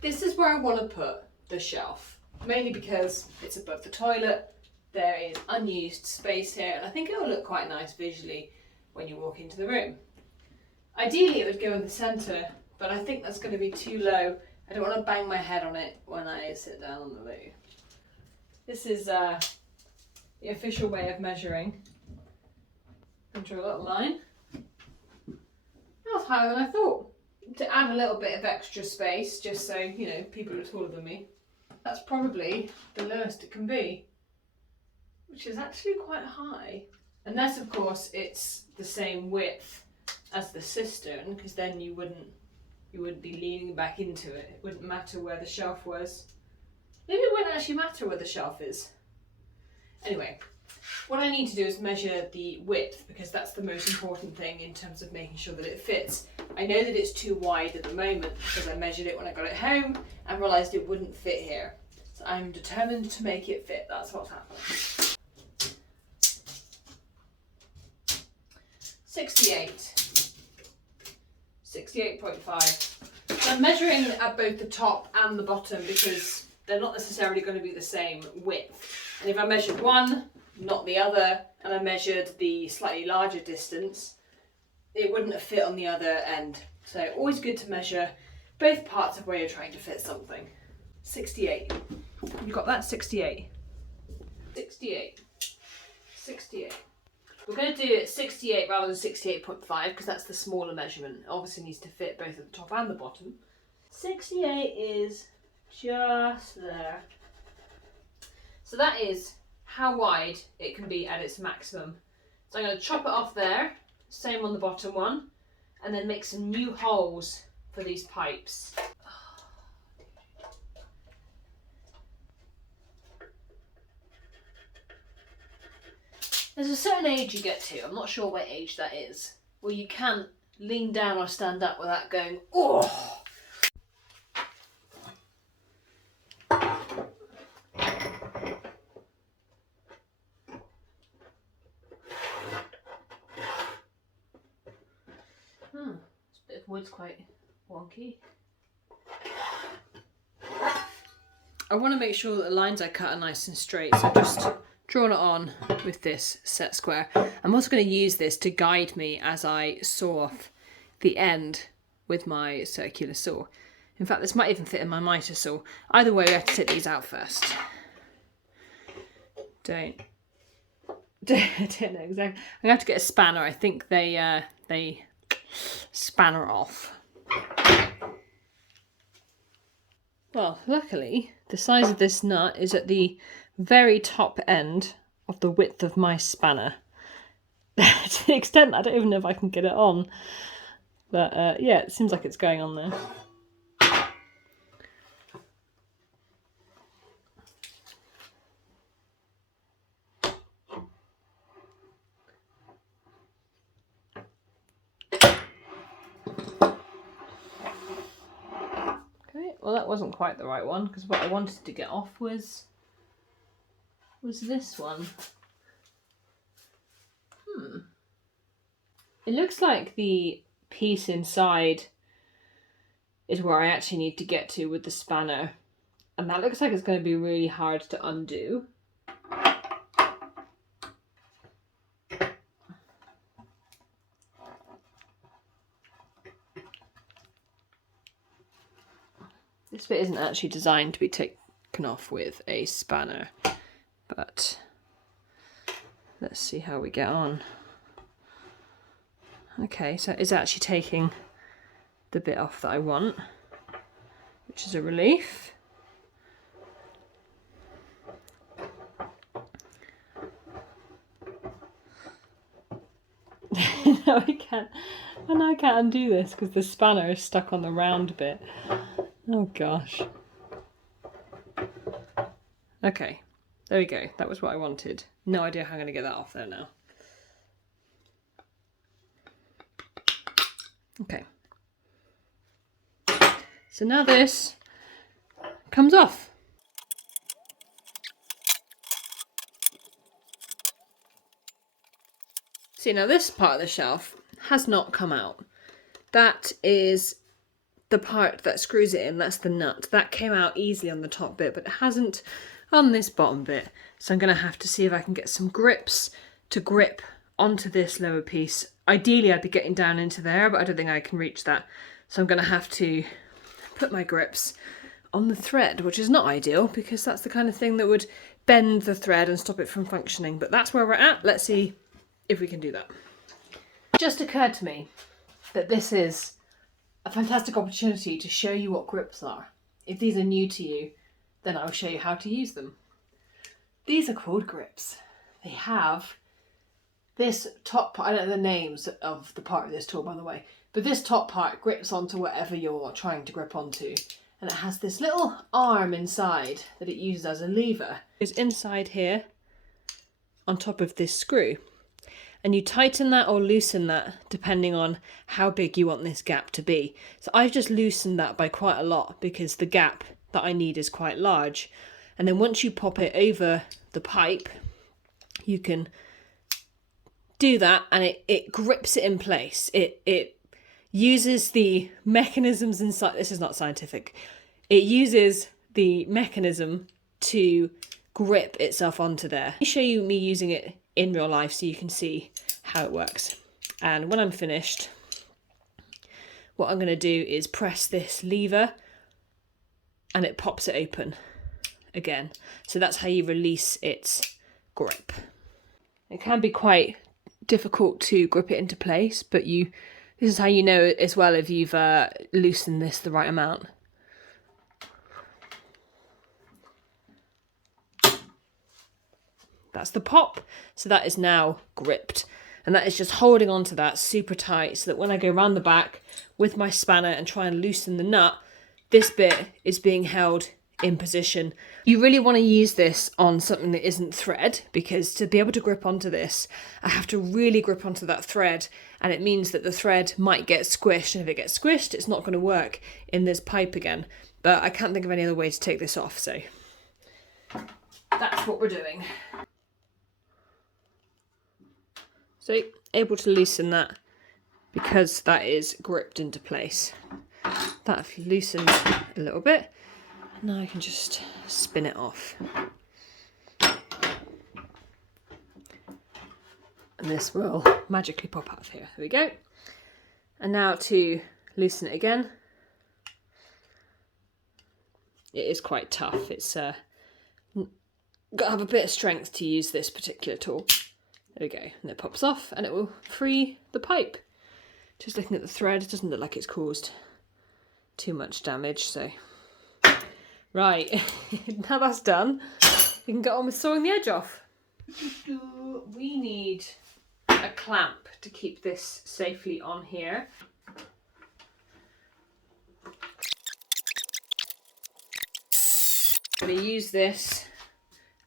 This is where I want to put the shelf, mainly because it's above the toilet. There is unused space here, and I think it will look quite nice visually when you walk into the room. Ideally it would go in the centre, but I think that's going to be too low. I don't want to bang my head on it when I sit down on the loo. This is the official way of measuring. And draw a little line. That was higher than I thought. To add a little bit of extra space, just so, you know, people are taller than me. That's probably the lowest it can be, which is actually quite high. Unless, of course, it's the same width as the cistern, because then you wouldn't be leaning back into it. It wouldn't matter where the shelf was. Maybe it wouldn't actually matter where the shelf is. Anyway, what I need to do is measure the width, because that's the most important thing in terms of making sure that it fits. I know that it's too wide at the moment because I measured it when I got it home and realised it wouldn't fit here. So I'm determined to make it fit. That's what's happening. 68.5. So I'm measuring at both the top and the bottom because they're not necessarily going to be the same width. And if I measured one, not the other, and I measured the slightly larger distance, it wouldn't have fit on the other end. So always good to measure both parts of where you're trying to fit something. 68. You got that? 68. 68. 68. We're going to do it 68 rather than 68.5 because that's the smaller measurement. It obviously needs to fit both at the top and the bottom. 68 is just there. So that is how wide it can be at its maximum. So I'm going to chop it off there, same on the bottom one, and then make some new holes for these pipes. There's a certain age you get to, I'm not sure what age that is, where you can't lean down or stand up without going, oh! This bit of wood's quite wonky. I want to make sure that the lines I cut are nice and straight, so I've just drawn it on with this set square. I'm also going to use this to guide me as I saw off the end with my circular saw. In fact, this might even fit in my mitre saw. Either way, we have to take these out first. Don't know exactly. I'm going to have to get a spanner. I think they spanner off. Well, luckily, the size of this nut is at the very top end of the width of my spanner. To the extent I don't even know if I can get it on. But yeah, it seems like it's going on there. Okay, well that wasn't quite the right one because what I wanted to get off was this one. It looks like the piece inside is where I actually need to get to with the spanner, and that looks like it's going to be really hard to undo. This bit isn't actually designed to be taken off with a spanner, but let's see how we get on. Okay, so it's actually taking the bit off that I want, which is a relief. No, I can't. And I can't undo this because the spanner is stuck on the round bit. Oh gosh. Okay, there we go. That was what I wanted. No idea how I'm going to get that off there now. Okay. So now this comes off. See, now this part of the shelf has not come out. That is the part that screws it in, that's the nut. That came out easily on the top bit, but it hasn't on this bottom bit. So I'm going to have to see if I can get some grips to grip onto this lower piece. Ideally I'd be getting down into there, but I don't think I can reach that. So I'm going to have to put my grips on the thread, which is not ideal because that's the kind of thing that would bend the thread and stop it from functioning. But that's where we're at. Let's see if we can do that. It just occurred to me that this is a fantastic opportunity to show you what grips are. If these are new to you, then I'll show you how to use them. These are called grips. They have this top part, I don't know the names of the part of this tool by the way, but this top part grips onto whatever you're trying to grip onto. And it has this little arm inside that it uses as a lever. It's inside here on top of this screw. And you tighten that or loosen that depending on how big you want this gap to be. So I've just loosened that by quite a lot because the gap that I need is quite large. And then once you pop it over the pipe, you can do that and it grips it in place. It uses the mechanisms inside, this is not scientific, it uses the mechanism to grip itself onto there. Let me show you me using it in real life so you can see how it works. And when I'm finished, what I'm going to do is press this lever and it pops it open again. So that's how you release its grip. It can be quite difficult to grip it into place, but this is how you know as well if you've loosened this the right amount. That's the pop. So that is now gripped. And that is just holding onto that super tight so that when I go around the back with my spanner and try and loosen the nut, this bit is being held in position. You really want to use this on something that isn't thread, because to be able to grip onto this, I have to really grip onto that thread, and it means that the thread might get squished, and if it gets squished, it's not going to work in this pipe again. But I can't think of any other way to take this off, so that's what we're doing. So able to loosen that because that is gripped into place. That's loosened a little bit. Now I can just spin it off. And this will magically pop out of here. There we go. And now to loosen it again. It is quite tough. It's got to have a bit of strength to use this particular tool. There we go. And it pops off and it will free the pipe. Just looking at the thread, it doesn't look like it's caused too much damage, so. Right, now that's done, we can get on with sawing the edge off. We need a clamp to keep this safely on here. I'm going to use this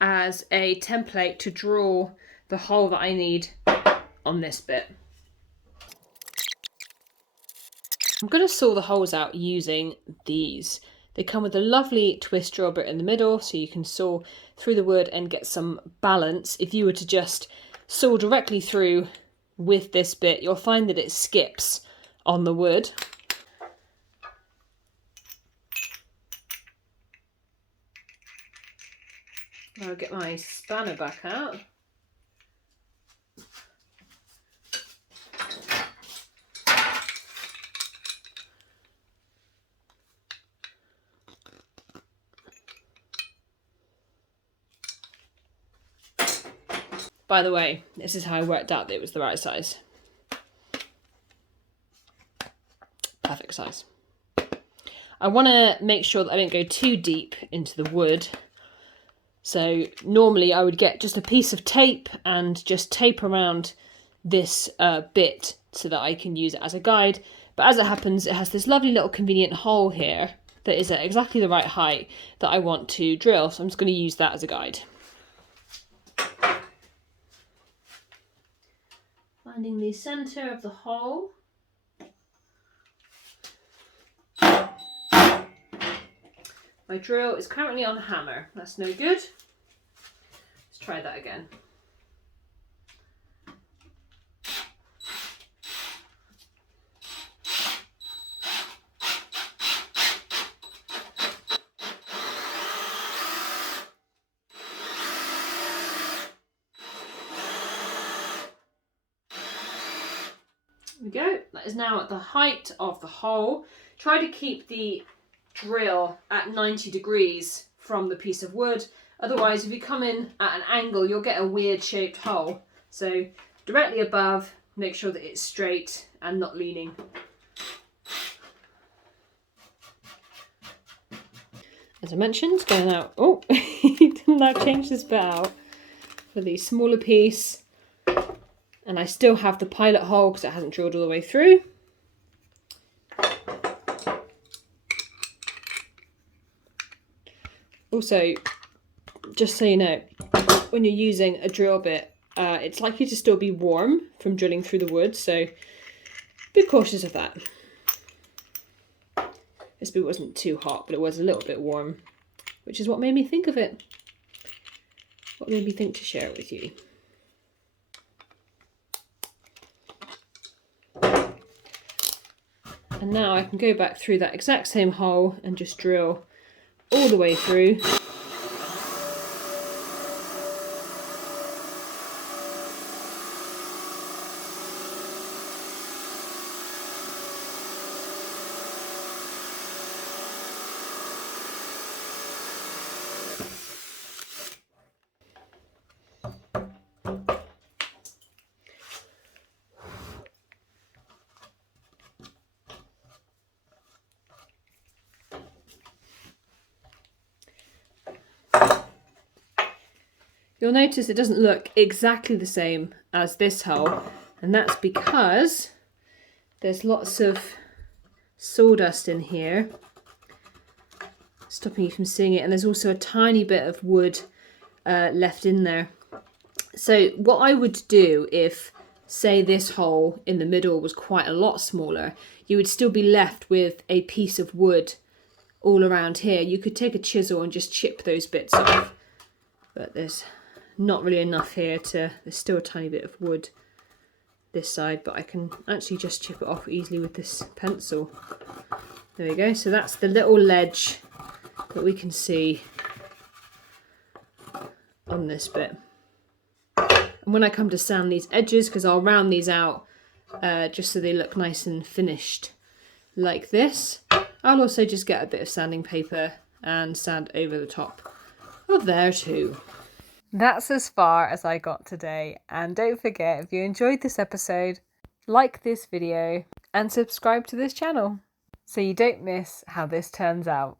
as a template to draw the hole that I need on this bit. I'm going to saw the holes out using these. They come with a lovely twist draw bit in the middle, so you can saw through the wood and get some balance. If you were to just saw directly through with this bit, you'll find that it skips on the wood. I'll get my spanner back out. By the way, this is how I worked out that it was the right size. Perfect size. I want to make sure that I don't go too deep into the wood. So normally I would get just a piece of tape and just tape around this bit so that I can use it as a guide. But as it happens, it has this lovely little convenient hole here that is at exactly the right height that I want to drill. So I'm just going to use that as a guide. Finding the centre of the hole. My drill is currently on hammer. That's no good. Let's try that again. we go. That is now at the height of the hole. Try to keep the drill at 90 degrees from the piece of wood. Otherwise, if you come in at an angle, you'll get a weird shaped hole. So directly above, make sure that it's straight and not leaning. As I mentioned, going out. Oh, now change this bit out for the smaller piece. And I still have the pilot hole because it hasn't drilled all the way through. Also, just so you know, when you're using a drill bit, it's likely to still be warm from drilling through the wood, so be cautious of that. This bit wasn't too hot, but it was a little bit warm, which is what made me think of it. What made me think to share it with you. And now I can go back through that exact same hole and just drill all the way through. You'll notice it doesn't look exactly the same as this hole, and that's because there's lots of sawdust in here, stopping you from seeing it, and there's also a tiny bit of wood left in there. So what I would do if, say, this hole in the middle was quite a lot smaller, you would still be left with a piece of wood all around here. You could take a chisel and just chip those bits off, but there's not really enough here to, there's still a tiny bit of wood this side, but I can actually just chip it off easily with this pencil. There we go. So that's the little ledge that we can see on this bit. And when I come to sand these edges, because I'll round these out just so they look nice and finished like this, I'll also just get a bit of sanding paper and sand over the top of there too. That's as far as I got today, and don't forget, if you enjoyed this episode, like this video and subscribe to this channel so you don't miss how this turns out.